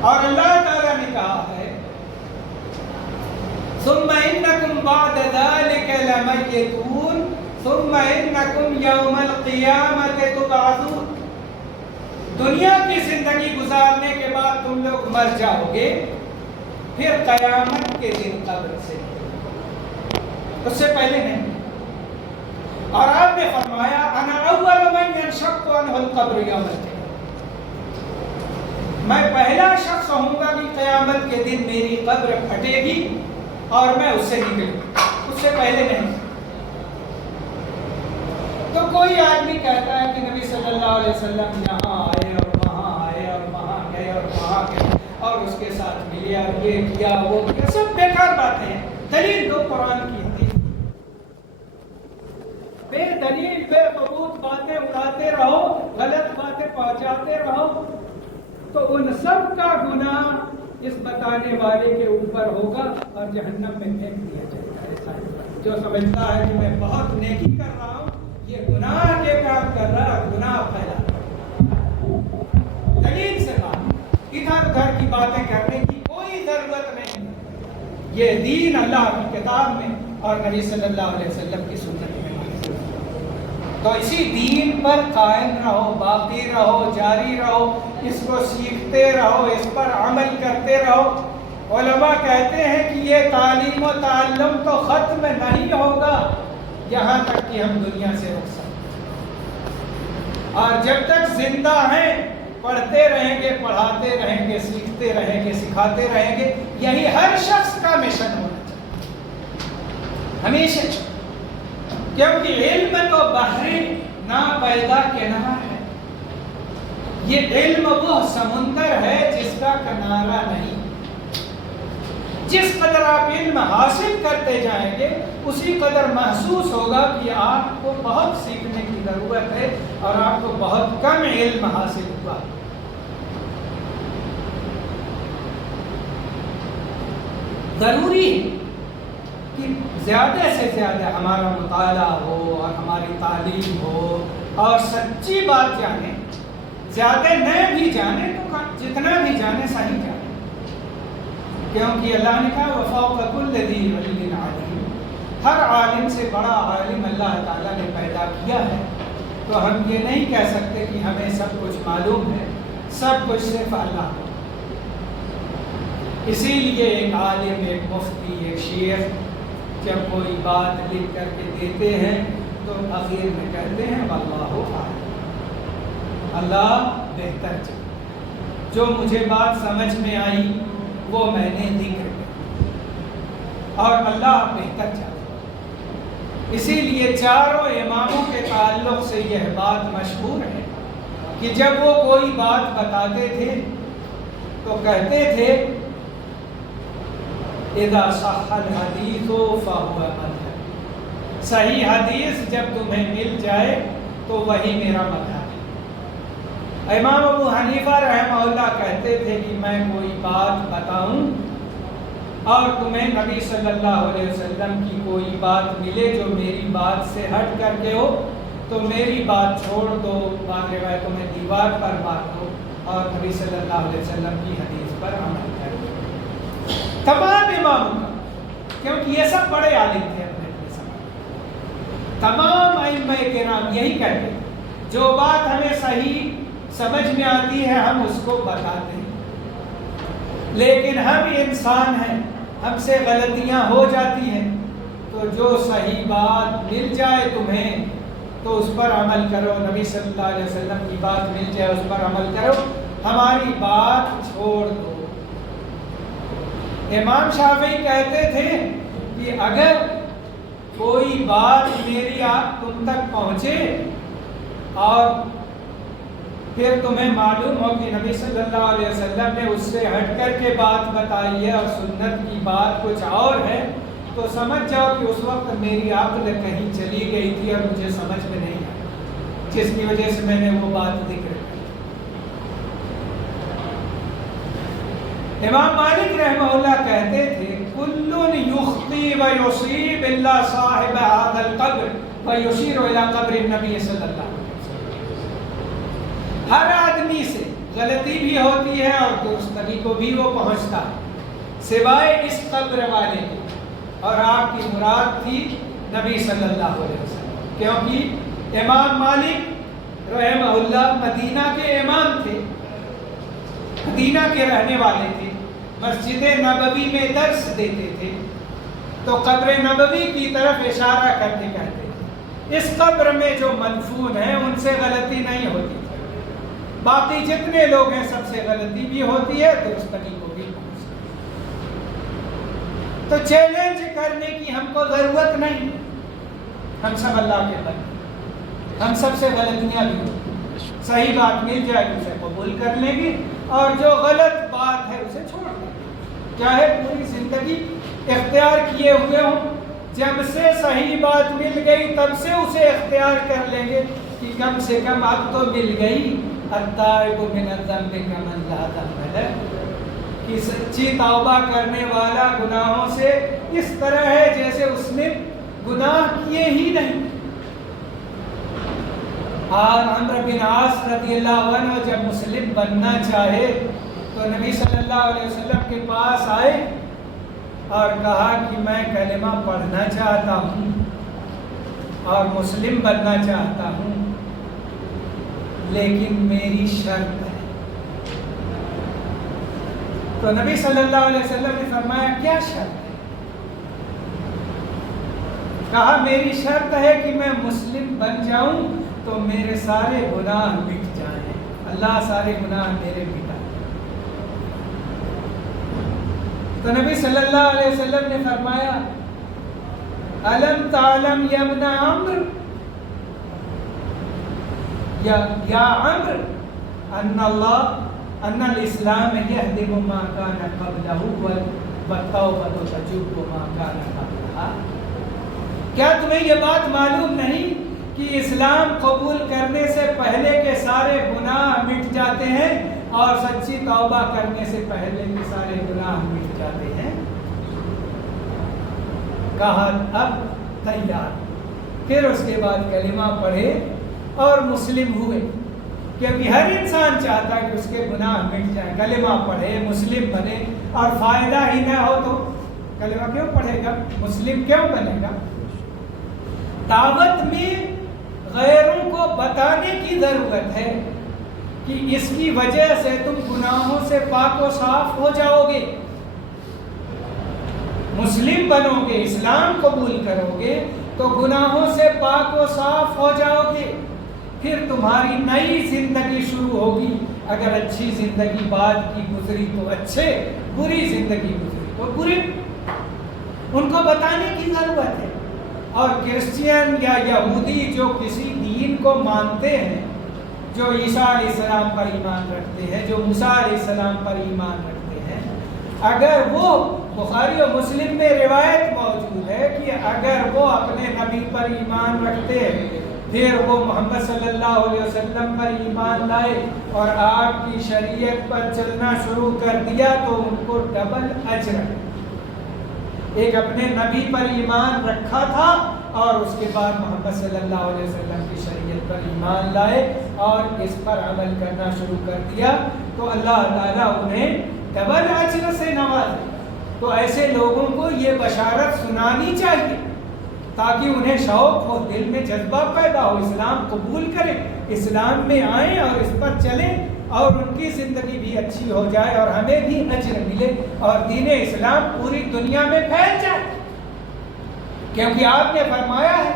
اور اللہ تعالیٰ نے کہا ہے ثم انکم بعد ذلک لمیتون ثم انکم یوم القیامۃ تبعثون، دنیا کی زندگی گزارنے کے بعد تم لوگ مر جاؤ گے، پھر قیامت کے دن قبر سے، اس سے پہلے نہیں۔ اور آپ نے فرمایا انا اول من ينشق عنه القبر یوم القیامۃ، میں پہلا شخص ہوں گا کہ قیامت کے دن میری قبر پھٹے گی اور میں اس سے نکلوں، اس سے پہلے نہیں۔ تو کوئی آدمی کہتا ہے کہ نبی صلی اللہ علیہ وسلم یہاں آئے اور وہاں آئے اور وہاں گئے اور وہاں گئے اور اس کے ساتھ ملے اور یہ کیا وہ کیا، سب بیکار باتیں ہیں۔ دلیل دو قرآن کی حدیث، بے دلیل بے ثبوت باتیں اڑاتے رہو، غلط باتیں پہنچاتے رہو، تو ان سب کا گناہ اس بتانے والے کے اوپر ہوگا اور جہنم میں پھینک دیا جائے گا۔ جو سمجھتا ہے کہ میں بہت نیکی کر رہا ہوں، یہ گناہ کے کام کر رہا ہے، گناہ پھیلا رہا۔ دلیل سے بات، ادھر ادھر کی باتیں کرنے کی کوئی ضرورت نہیں۔ یہ دین اللہ کی کتاب میں اور نبی صلی اللہ علیہ وسلم کی سنت میں، تو اسی دین پر قائم رہو، باقی رہو، جاری رہو، اس کو سیکھتے رہو، اس پر عمل کرتے رہو۔ علماء کہتے ہیں کہ یہ تعلیم و تعلم تو ختم نہیں ہوگا یہاں تک کہ ہم دنیا سے رخ سکیں، اور جب تک زندہ ہیں پڑھتے رہیں گے، پڑھاتے رہیں گے، سیکھتے رہیں گے، سکھاتے رہیں گے۔ یہی ہر شخص کا مشن ہونا چاہیے ہمیشہ، کیونکہ علم تو بحر نا پیدا کنارہ ہے۔ یہ علم وہ سمندر ہے جس کا کنارہ نہیں۔ جس قدر آپ علم حاصل کرتے جائیں گے اسی قدر محسوس ہوگا کہ آپ کو بہت سیکھنے کی ضرورت ہے اور آپ کو بہت کم علم حاصل ہوا۔ ضروری ہے کہ زیادہ سے زیادہ ہمارا مطالعہ ہو اور ہماری تعلیم ہو اور سچی بات جانیں، زیادہ نہ بھی جانیں تو جتنا بھی جانیں صحیح جانیں، کیونکہ اللہ نے کہا وفوق کل ذی علم علیم، ہر عالم سے بڑا عالم اللہ تعالیٰ نے پیدا کیا ہے۔ تو ہم یہ نہیں کہہ سکتے کہ ہمیں سب کچھ معلوم ہے، سب کچھ صرف اللہ کو۔ اسی لیے ایک عالم، ایک مفتی، ایک شیخ جب کوئی بات لکھ کر کے دیتے ہیں تو آخر میں کہتے ہیں واللہ اعلم، اللہ بہتر جانے، جو مجھے بات سمجھ میں آئی وہ میں نے ذکر کی اور اللہ بہتر جانے۔ اسی لیے چاروں اماموں کے تعلق سے یہ بات مشہور ہے کہ جب وہ کوئی بات بتاتے تھے تو کہتے تھے اذا صح الحدیث فهو مذہب، صحیح حدیث جب تمہیں مل جائے تو وہی میرا مذہب ہے۔ امام ابو حنیفہ رحمہ اللہ کہتے تھے کہ میں کوئی بات بتاؤں اور تمہیں نبی صلی اللہ علیہ وسلم کی کوئی بات ملے جو میری بات سے ہٹ کر کے ہو تو میری بات چھوڑ دو، بعض روایتوں میں دیوار پر مار دو اور نبی صلی اللہ علیہ وسلم کی حدیث پر عمل کرو۔ تمام اماموں کا، کیونکہ یہ سب بڑے عالم تھے اپنے سمے، تمام ائمہ کرام یہی کہتے ہیں جو بات ہمیں صحیح سمجھ میں آتی ہے ہم اس کو بتاتے ہیں، لیکن ہم انسان ہیں، ہم سے غلطیاں ہو جاتی ہیں، تو جو صحیح بات مل جائے تمہیں تو اس پر عمل کرو، نبی صلی اللہ علیہ وسلم کی بات مل جائے اس پر عمل کرو، ہماری بات چھوڑ دو۔ امام شافعی کہتے تھے کہ اگر کوئی بات میری تم تک پہنچے اور پھر تمہیں معلوم ہو کہ نبی صلی اللہ علیہ وسلم نے اس سے ہٹ کر کے بات بتائی ہے اور سنت کی بات کچھ اور ہے تو سمجھ جاؤ کہ اس وقت میری عقل کہیں چلی گئی تھی اور مجھے سمجھ میں نہیں آئی، جس کی وجہ سے میں نے وہ بات ذکر کی۔ امام مالک رحمہ اللہ کہتے تھے کل یخطی و یصیب الا صاحب هذا القبر و یشیر الی قبر النبی صلی اللہ علیہ وسلم، ہر آدمی سے غلطی بھی ہوتی ہے اور درستگی کو بھی وہ پہنچتا ہے سوائے اس قبر والے کے، اور آپ کی مراد تھی نبی صلی اللہ علیہ وسلم، کیونکہ امام مالک رحمہ اللہ مدینہ کے امام تھے، مدینہ کے رہنے والے تھے، مسجد نبوی میں درس دیتے تھے، تو قبر نبوی کی طرف اشارہ کر کے کہتے تھے اس قبر میں جو مدفون ہیں ان سے غلطی نہیں ہوتی، باقی جتنے لوگ ہیں سب سے غلطی بھی ہوتی ہے درستگی کو بھی پہنچتی ہے۔ تو چیلنج کرنے کی ہم کو ضرورت نہیں، ہم سب اللہ کے بندے، ہم سب سے غلطیاں بھی ہوتی ہیں، صحیح بات مل جائے تو اسے قبول کر لیں گے اور جو غلط بات ہے اسے چھوڑ دیں گے، چاہے پوری زندگی اختیار کیے ہوئے ہوں، جب سے صحیح بات مل گئی تب سے اسے اختیار کر لیں گے کہ کم سے کم اب تو مل گئی، التائب من الذنب کمن لا ذنب لہ، کہ سچی توبہ کرنے والا گناہوں سے اس طرح ہے جیسے اس نے گناہ کیے ہی نہیں۔ اور عمرو بن عاص رضی اللہ عنہ جب مسلم بننا چاہے تو نبی صلی اللہ علیہ وسلم کے پاس آئے اور کہا کہ میں کلمہ پڑھنا چاہتا ہوں اور مسلم بننا چاہتا ہوں، لیکن میری شرط ہے۔ تو نبی صلی اللہ علیہ وسلم نے فرمایا کیا شرط ہے؟ کہا میری شرط ہے کہ میں مسلم بن جاؤں تو میرے سارے گناہ مٹ جائیں، اللہ سارے گناہ میرے مٹا۔ تو نبی صلی اللہ علیہ وسلم نے فرمایا الم تعلم یا ابن عمرو یا عمرو ان الاسلام یہدم ما کان قبلہ والتوبۃ تجب ما کان قبلہا، کیا تمہیں یہ بات معلوم نہیں کہ اسلام قبول کرنے سے پہلے کے سارے گناہ مٹ جاتے ہیں اور سچی توبہ کرنے سے پہلے کے سارے گناہ مٹ جاتے ہیں؟ کہا اب تیار، پھر اس کے بعد کلمہ پڑھے اور مسلم ہوئے، کیونکہ ہر انسان چاہتا ہے کہ اس کے گناہ مٹ جائیں، کلمہ پڑھے مسلم بنے، اور فائدہ ہی نہ ہو تو کلمہ کیوں پڑھے گا، مسلم کیوں بنے گا؟ دعوت میں غیروں کو بتانے کی ضرورت ہے کہ اس کی وجہ سے تم گناہوں سے پاک و صاف ہو جاؤ گے، مسلم بنو گے، اسلام قبول کرو گے تو گناہوں سے پاک و صاف ہو جاؤ گے، پھر تمہاری نئی زندگی شروع ہوگی۔ اگر اچھی زندگی بعد کی گزری تو اچھے، بری زندگی گزری تو برے۔ ان کو بتانے کی ضرورت ہے۔ اور کرسچین یا یہودی جو کسی دین کو مانتے ہیں، جو عیسیٰ علیہ السلام پر ایمان رکھتے ہیں، جو موسیٰ علیہ السلام پر ایمان رکھتے ہیں، اگر وہ بخاری و مسلم میں روایت موجود ہے کہ اگر وہ اپنے نبی پر ایمان رکھتے ہیں، پھر وہ محمد صلی اللہ علیہ وسلم پر ایمان لائے اور آپ کی شریعت پر چلنا شروع کر دیا تو ان کو ڈبل اجر ہے۔ ایک اپنے نبی پر ایمان رکھا تھا اور اس کے بعد محمد صلی اللہ علیہ وسلم کی شریعت پر ایمان لائے اور اس پر عمل کرنا شروع کر دیا تو اللہ تعالیٰ انہیں ڈبل اجر سے نوازے۔ تو ایسے لوگوں کو یہ بشارت سنانی چاہیے تاکہ انہیں شوق ہو، دل میں جذبہ پیدا ہو، اسلام قبول کریں، اسلام میں آئیں اور اس پر چلیں اور ان کی زندگی بھی اچھی ہو جائے اور ہمیں بھی اجر ملے اور دین اسلام پوری دنیا میں پھیل جائے۔ کیونکہ آپ نے فرمایا ہے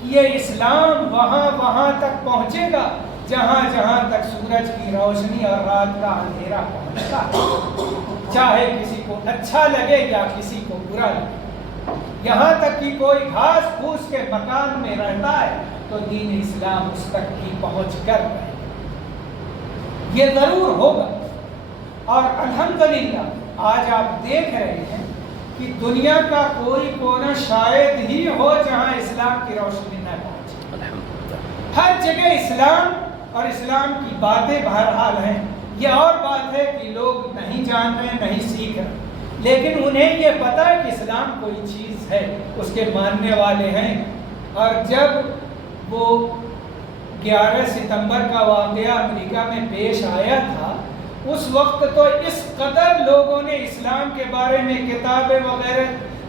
کہ یہ اسلام وہاں تک پہنچے گا جہاں تک سورج کی روشنی اور رات کا اندھیرا پہنچتا ہے، چاہے کسی کو اچھا لگے یا کسی کو برا لگے۔ یہاں تک کہ کوئی گھاس پھوس کے مکان میں رہتا ہے تو دین اسلام اس تک بھی پہنچ کر رہے، یہ ضرور ہوگا۔ اور الحمدللہ آج آپ دیکھ رہے ہیں کہ دنیا کا کوئی کونا شاید ہی ہو جہاں اسلام کی روشنی نہ پہنچے۔ ہر جگہ اسلام اور اسلام کی باتیں بہرحال ہیں۔ یہ اور بات ہے کہ لوگ نہیں جان رہے، نہیں سیکھ رہے، لیکن انہیں یہ پتہ ہے کہ اسلام کوئی چیز ہے، اس کے ماننے والے ہیں۔ اور جب وہ 11 ستمبر کا واقعہ امریکہ میں پیش آیا تھا، اس وقت تو اس قدر لوگوں نے اسلام کے بارے میں کتابیں وغیرہ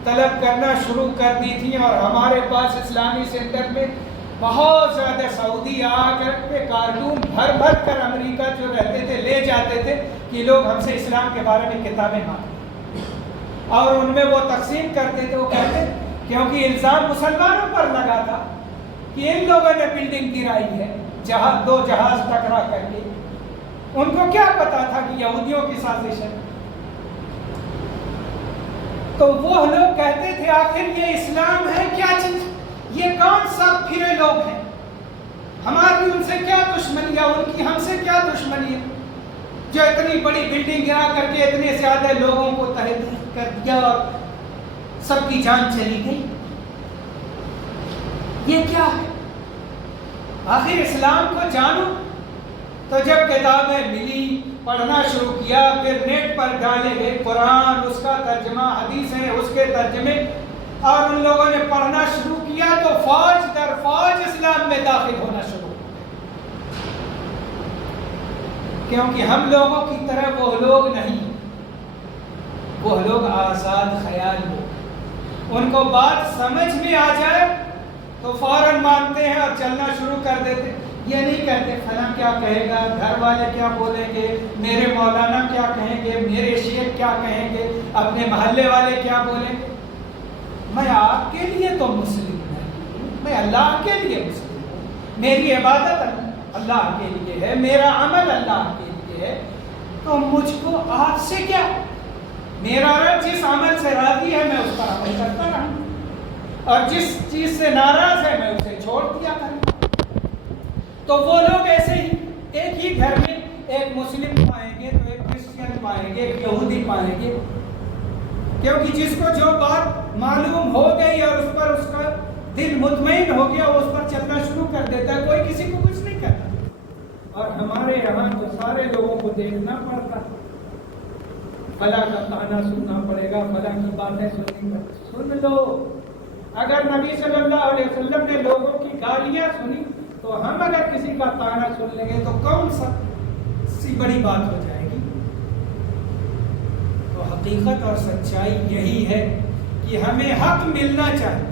طلب کرنا شروع کر دی تھیں، اور ہمارے پاس اسلامی سینٹر میں بہت زیادہ سعودی آ کر کے کارٹون بھر بھر کر امریکہ جو رہتے تھے لے جاتے تھے کہ لوگ ہم سے اسلام کے بارے میں کتابیں مانگتے، اور ان میں وہ تقسیم کرتے تھے۔ وہ کہتے کیونکہ الزام مسلمانوں پر لگا تھا کہ ان لوگوں نے بلڈنگ گرائی ہے، دو جہاز ٹکرا کر کے، ان کو کیا پتا تھا کہ یہودیوں کی سازش ہے؟ تو وہ لوگ کہتے تھے آخر یہ اسلام ہے کیا چیز؟ یہ کون سا پھرے لوگ ہیں؟ ہماری ان سے کیا دشمنی ہے، ان کی ہم سے کیا دشمنی ہے جو اتنی بڑی بلڈنگ گرا کر کے اتنے زیادہ لوگوں کو تحریک کر دیا اور سب کی جان چلی گئی؟ یہ کیا ہے؟ آخر اسلام کو جانو۔ تو جب کتابیں ملی، پڑھنا شروع کیا، پھر نیٹ پر ڈالے گئے قرآن، اس کا ترجمہ، حدیثیں اس کے ترجمے، اور ان لوگوں نے پڑھنا شروع کیا تو فوج در فوج اسلام میں داخل ہونا شروع ہو گیا۔ کیونکہ ہم لوگوں کی طرح وہ لوگ نہیں، وہ لوگ آزاد خیال لوگ، ان کو بات سمجھ میں آ جائے تو فوراً مانتے ہیں اور چلنا شروع کر دیتے۔ یہ نہیں کہتے فلاں کیا کہے گا، گھر والے کیا بولیں گے، میرے مولانا کیا کہیں گے، میرے شیخ کیا کہیں گے، اپنے محلے والے کیا بولیں گے۔ میں آپ کے لیے تو مسلم نہیں، میں اللہ کے لیے مسلم ہوں، میری عبادت اللہ کے لیے ہے، میرا عمل اللہ کے لیے ہے، تو مجھ کو آپ سے کیا؟ میرا رب جس عمل سے راضی ہے میں اس پر عمل کرتا رہوں، اور جس چیز سے ناراض ہے میں اسے چھوڑ دیا کروں۔ تو وہ لوگ ایسے ہی ایک ہی گھر میں ایک مسلم پائیں گے تو ایک کرسچین پائیں گے، ایک یہودی پائیں گے، کیونکہ جس کو جو بات معلوم ہو گئی اور اس پر اس کا دل مطمئن ہو گیا وہ اس پر چلنا شروع کر دیتا ہے، کوئی کسی کو کچھ نہیں کہتا۔ اور ہمارے یہاں تو سارے لوگوں کو دیکھنا پڑتا، فلاں کا تانا سننا پڑے گا، فلاں کی باتیں سننی پڑے۔ سن لو، اگر نبی صلی اللہ علیہ وسلم نے لوگوں کی گالیاں سنی تو ہم اگر کسی کا تانا سن لیں گے تو کون سی بڑی بات ہو جائے گی؟ تو حقیقت اور سچائی یہی ہے کہ ہمیں حق ملنا چاہیے،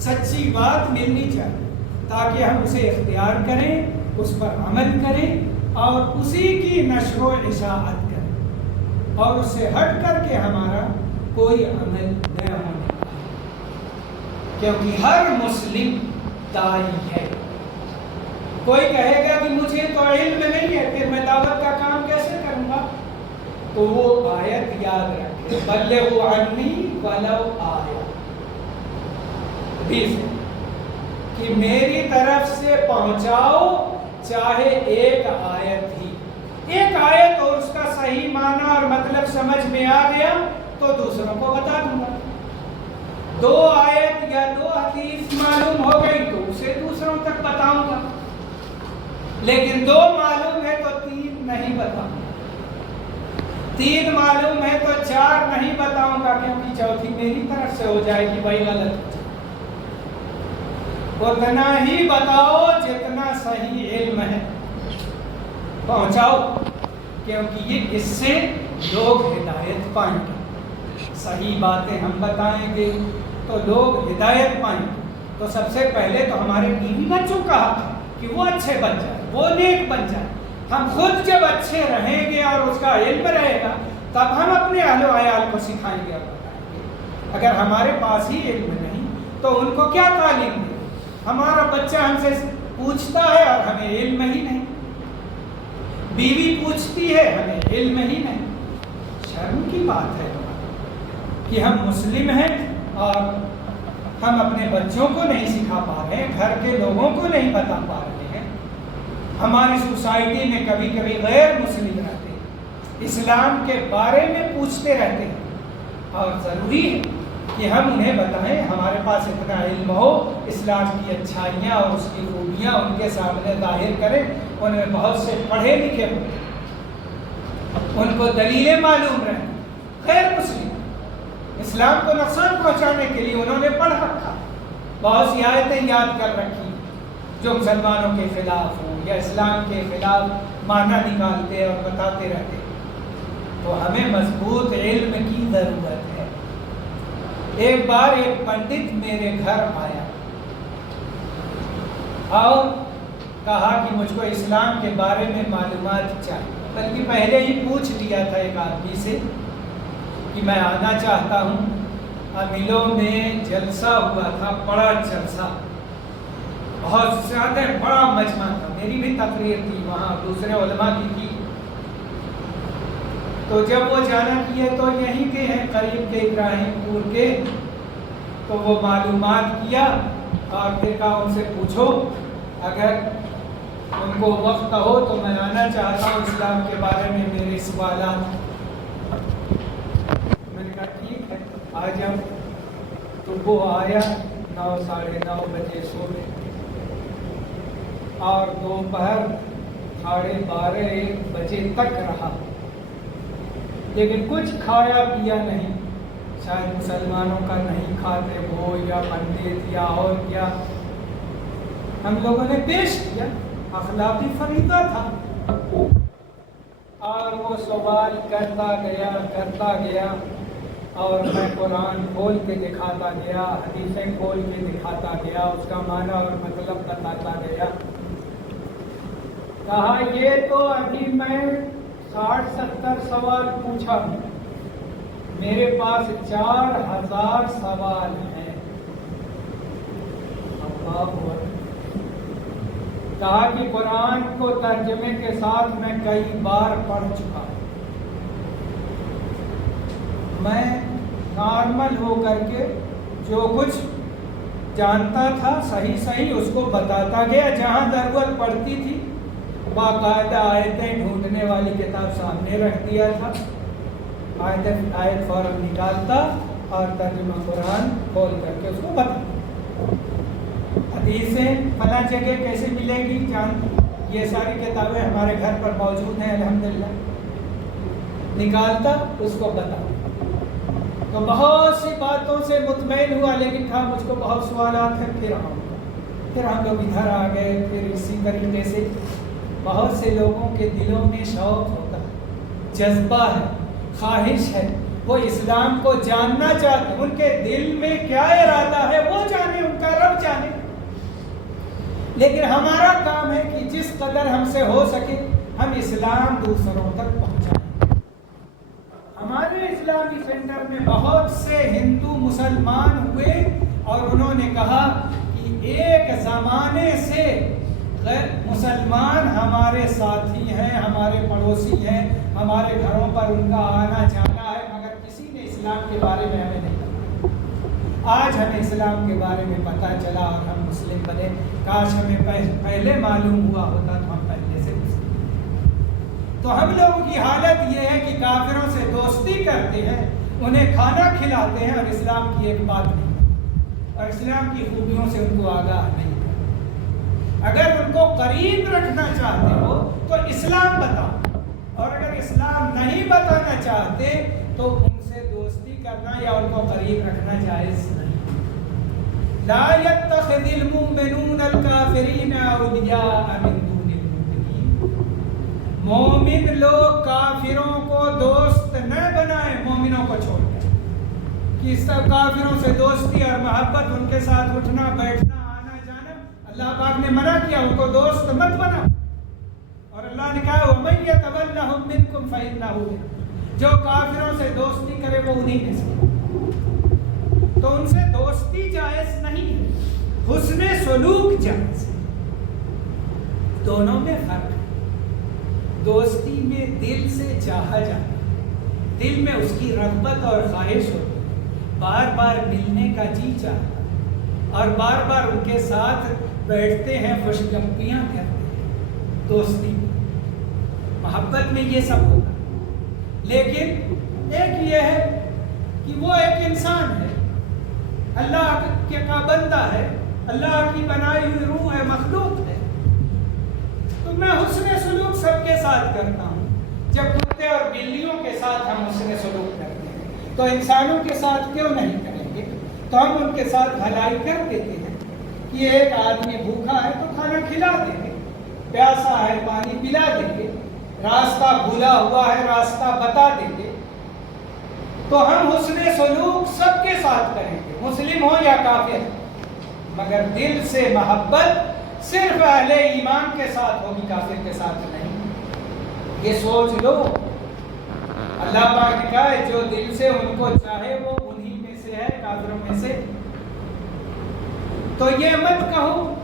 سچی بات ملنی چاہیے، تاکہ ہم اسے اختیار کریں، اس پر عمل کریں اور اسی کی نشر و اشاعت کریں، اور اس سے ہٹ کر کے ہمارا کوئی عمل نہ ہونے کا، کیونکہ ہر مسلم داعی ہے۔ کوئی کہے گا کہ مجھے تو علم نہیں ہے، پھر میں دعوت کا کام کیسے کروں گا؟ تو وہ آیت یاد رکھے، بلغوا عنی ولو آیہ، کہ میری طرف سے پہنچاؤ چاہے ایک آیت ہی، ایک آیت اور اس کا صحیح معنی اور مطلب سمجھ میں آ گیا تو دوسروں کو بتا دوں گا، 2 آیت یا 2 حدیث معلوم ہو گئی تو اسے دوسروں تک بتاؤں گا، لیکن 2 معلوم ہے تو 3 نہیں بتاؤں گا، 3 معلوم ہے تو 4 نہیں بتاؤں گا، کیونکہ چوتھی میری طرف سے ہو جائے گی، وہی غلط ہو جائے۔ اتنا ہی بتاؤ جتنا صحیح علم ہے، پہنچاؤ، کیونکہ یہ اس سے لوگ ہدایت پائیں گے۔ صحیح باتیں ہم بتائیں گے تو لوگ ہدایت پائیں گے۔ تو سب سے پہلے تو ہمارے بیوی بچوں کا حق ہے کہ وہ اچھے بن جائیں، وہ نیک بن جائیں۔ ہم خود جب اچھے رہیں گے اور اس کا علم رہے گا تب ہم اپنے اہل و عیال کو سکھائیں گے اور بتائیں گے۔ اگر ہمارے پاس ہی علم نہیں تو ان کو کیا تعلیم دیں؟ ہمارا بچہ ہم سے پوچھتا ہے اور ہمیں علم ہی نہیں، بیوی پوچھتی ہے ہمیں علم ہی نہیں۔ شرم کی بات ہے کہ ہم مسلم ہیں اور ہم اپنے بچوں کو نہیں سکھا پا رہے ہیں، گھر کے لوگوں کو نہیں بتا پا رہے ہیں۔ ہماری سوسائٹی میں کبھی کبھی غیر مسلم رہتے ہیں، اسلام کے بارے میں پوچھتے رہتے ہیں، اور ضروری ہے کہ ہم انہیں بتائیں، ہمارے پاس اتنا علم ہو، اسلام کی اچھائیاں اور اس کی خوبیاں ان کے سامنے ظاہر کریں۔ ان میں بہت سے پڑھے لکھے ہوتے ہیں، ان کو دلیلیں معلوم رہیں، غیر مسلم اسلام کو نقصان پہنچانے کے لیے انہوں نے پڑھ رکھا، بہت سی آیتیں یاد کر رکھی جو مسلمانوں کے خلاف ہوں یا اسلام کے خلاف معنی نکالتے اور بتاتے رہتے۔ تو ہمیں مضبوط علم کی ضرورت ہے۔ ایک بار ایک پنڈت میرے گھر آیا اور کہا کہ مجھ کو اسلام کے بارے میں معلومات چاہیے، بلکہ پہلے ہی پوچھ لیا تھا ایک آدمی سے کہ میں آنا چاہتا ہوں۔ امیلوں میں جلسہ ہوا تھا، بڑا جلسہ، بہت زیادہ بڑا مجمع تھا، میری بھی تقریر تھی وہاں، دوسرے علماء کی تھی۔ تو جب وہ جانا کیے تو یہیں کے ہیں قریب کے ابراہیم پور کے، تو وہ معلومات کیا اور پھر کہا ان سے پوچھو، اگر ان کو وقت ہو تو میں آنا چاہتا ہوں، اسلام کے بارے میں میرے سوالات۔ میں نے کہا ٹھیک ہے آ جاؤ۔ تو وہ آیا 9 ساڑھے 9 بجے صبح، اور دوپہر 12:30 1 بجے تک رہا، لیکن کچھ کھایا پیا نہیں۔ شاید مسلمانوں کا نہیں کھاتے وہ، یا پنڈت یا اور کیا، ہم لوگوں نے پیش کیا، اخلاقی فریضہ تھا، اور وہ سوال کرتا گیا اور میں قرآن کھول کے دکھاتا گیا، حدیثیں کھول کے دکھاتا گیا، اس کا معنی اور مطلب بتاتا گیا۔ کہا یہ تو ابھی میں 60-70 سوال پوچھا ہوں، میرے پاس 4000 سوال ہیں۔ اللہ اکبر۔ کہا کہ قرآن کو ترجمے کے ساتھ میں کئی بار پڑھ چکا ہوں، میں نارمل ہو کر کے جو کچھ جانتا تھا صحیح اس کو بتاتا گیا، جہاں ضرورت پڑتی تھی باقاعدہ آیتیں ڈھونڈنے والی کتاب سامنے رکھ دیا تھا، آیت فوراً نکالتا اور ترجمہ قرآن کھول کر کے اس کو بتاتا۔ حدیثیں فلاں جگہ کیسے ملے گی یہ ساری کتابیں ہمارے گھر پر موجود ہیں الحمدللہ، نکالتا اس کو بتاتا۔ تو بہت سی باتوں سے مطمئن ہوا، لیکن کہا مجھ کو بہت سوالات ہیں، پھر آؤں گا۔ پھر ہم لوگ ادھر آ گئے۔ پھر اسی طریقے سے بہت سے لوگوں کے دلوں میں شوق ہوتا ہے، جذبہ ہے، خواہش ہے، وہ اسلام کو جاننا چاہتے ہیں، ان کے دل میں کیا ارادہ ہے وہ جانے، ان کا رب جانے۔ لیکن ہمارا کام ہے کہ جس قدر ہم سے ہو سکے ہم اسلام دوسروں تک پہنچائیں۔ ہمارے اسلام اسلامی سینٹر میں بہت سے ہندو مسلمان ہوئے اور انہوں نے کہا کہ ایک زمانے سے مسلمان ہمارے ساتھی ہیں، ہمارے پڑوسی ہیں، ہمارے گھروں پر ان کا آنا جانا ہے، مگر کسی نے اسلام کے بارے میں ہمیں نہیں بتایا۔ آج ہمیں اسلام کے بارے میں پتہ چلا اور ہم مسلم بنے۔ کاش ہمیں پہلے معلوم ہوا ہوتا تو ہم پہلے سے مسلم۔ تو ہم لوگوں کی حالت یہ ہے کہ کافروں سے دوستی کرتے ہیں، انہیں کھانا کھلاتے ہیں اور اسلام کی ایک بات نہیں اور اسلام کی خوبیوں سے ان کو آگاہ نہیں۔ اگر ان کو قریب رکھنا چاہتے ہو تو اسلام بتاؤ، اور اگر اسلام نہیں بتانا چاہتے تو ان سے دوستی کرنا یا ان کو قریب رکھنا جائز نہیں۔ لا يتخذ المؤمنون الكافرین اولیاء من دون المؤمنین، مومن لوگ کافروں کو دوست نہ بنائیں، مومنوں کو چھوڑ کر، کہ سب کافروں سے دوستی اور محبت، ان کے ساتھ اٹھنا بیٹھنا اللہ پاک نے منع کیا، ان کو دوست مت بناؤ۔ اور اللہ نے کہا وَمَن يَتَوَلَّهُم مِّنكُمْ فَإِنَّهُ مِنْهُمْ، جو کافروں سے دوستی کرے وہ انہیں میں سے۔ تو ان سے دوستی جائز نہیں ہے، حسن سلوک جائز ہے۔ دونوں میں فرق ہے۔ دوستی میں دل سے چاہا جانا، دل میں اس کی رغبت اور خواہش ہوتی، بار بار ملنے کا جی چاہتا اور بار بار ان کے ساتھ بیٹھتے ہیں، خوش گپیاں کرتے ہیں۔ دوستی محبت میں یہ سب ہوگا، لیکن ایک یہ ہے کہ وہ ایک انسان ہے، اللہ کا بندہ ہے، اللہ کی بنائی ہوئی روح ہے، مخلوق ہے، تو میں حسن سلوک سب کے ساتھ کرتا ہوں۔ جب کتے اور بلیوں کے ساتھ ہم حسن سلوک کرتے ہیں تو انسانوں کے ساتھ کیوں نہیں کریں گے؟ تو ہم ان کے ساتھ بھلائی کر دیتے ہیں کہ ایک آدمی بھوکا ہے تو کھانا کھلا دیں گے، پیاسا ہے پانی پلا دیں گے، راستہ بھولا ہوا ہے راستہ بتا دیں گے۔ تو ہم حسن سلوک سب کے ساتھ کریں گے، مسلم ہو یا کافر، مگر دل سے محبت صرف اہل ایمان کے ساتھ ہوگی، کافر کے ساتھ نہیں۔ یہ سوچ لو، اللہ پاک نے کہا ہے جو دل سے ان کو چاہے وہ انہی میں سے ہے، کافروں میں سے۔ تو یہ مت کہو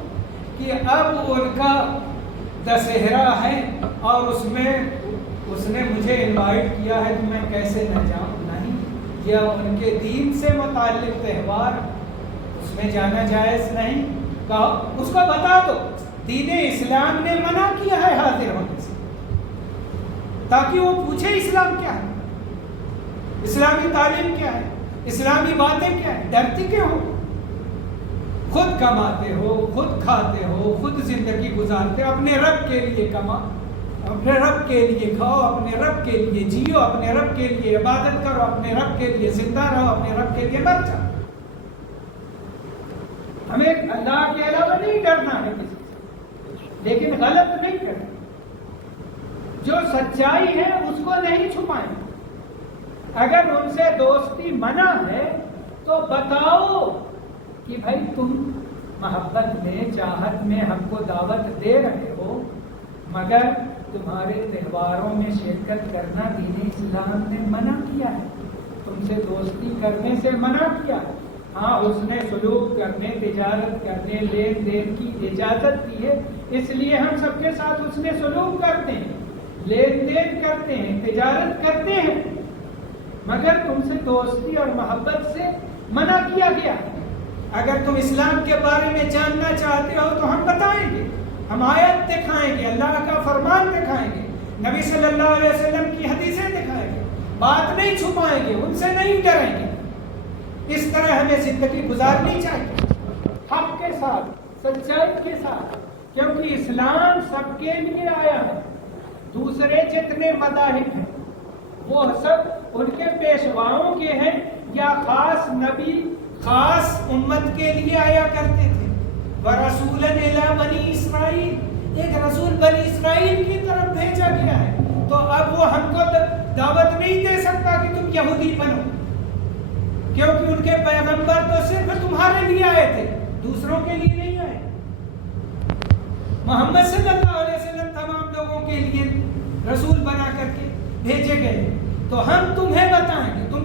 کہ اب ان کا دسہرہ ہے اور اس نے مجھے انوائٹ کیا ہے تو میں کیسے نہ جاؤں۔ نہیں، یہ ان کے دین سے متعلق تہوار، اس میں جانا جائز نہیں۔ کہو، اس کو بتا دو دین اسلام نے منع کیا ہے حاضر ہونے سے، تاکہ وہ پوچھے اسلام کیا ہے، اسلامی تعلیم کیا ہے، اسلامی باتیں کیا ہے۔ ڈرتی کیوں ہو؟ خود کماتے ہو، خود کھاتے ہو، خود زندگی گزارتے ہو، اپنے رب کے لیے کما، اپنے رب کے لیے کھاؤ، اپنے رب کے لیے جیو، اپنے رب کے لیے عبادت کرو، اپنے رب کے لیے زندہ رہو، اپنے رب کے لیے مر جاؤ۔ ہمیں اللہ کے علاوہ نہیں ڈرنا ہے کسی سے، لیکن غلط نہیں کرنا۔ جو سچائی ہے اس کو نہیں چھپائیں۔ اگر ان سے دوستی منع ہے تو بتاؤ کہ بھائی تم محبت میں، چاہت میں ہم کو دعوت دے رہے ہو، مگر تمہارے تہواروں میں شرکت کرنا دین اسلام نے منع کیا ہے، تم سے دوستی کرنے سے منع کیا ہے۔ ہاں، حسن سلوک کرنے، تجارت کرنے، لین دین کی اجازت دی ہے، اس لیے ہم سب کے ساتھ حسن سلوک کرتے ہیں، لین دین کرتے ہیں، تجارت کرتے ہیں، مگر تم سے دوستی اور محبت سے منع کیا گیا۔ اگر تم اسلام کے بارے میں جاننا چاہتے ہو تو ہم بتائیں گے، ہم آیت دکھائیں گے، اللہ کا فرمان دکھائیں گے، نبی صلی اللہ علیہ وسلم کی حدیثیں دکھائیں گے، بات نہیں چھپائیں گے، ان سے نہیں ڈریں گے۔ اس طرح ہمیں زندگی گزارنی چاہیے، حق کے ساتھ، سچائی کے ساتھ، کیونکہ اسلام سب کے لیے آیا ہے۔ دوسرے جتنے مذاہب ہیں وہ سب ان کے پیشواؤں کے ہیں یا خاص نبی خاص امت کے لیے آیا کرتے تھے۔ وَرَسُولًا إِلَىٰ بَنِي اسرائیل، ایک رسول بنی اسرائیل کی طرف بھیجا گیا ہے، تو اب وہ ہم کو دعوت نہیں دے سکتا کہ تم یہودی بنو، کیونکہ ان کے پیغمبر تو صرف تمہارے لیے آئے تھے، دوسروں کے لیے نہیں آئے۔ محمد صلی اللہ علیہ وسلم تمام لوگوں کے لیے رسول بنا کر کے بھیجے گئے، تو ہم تمہیں بتائیں گے، تم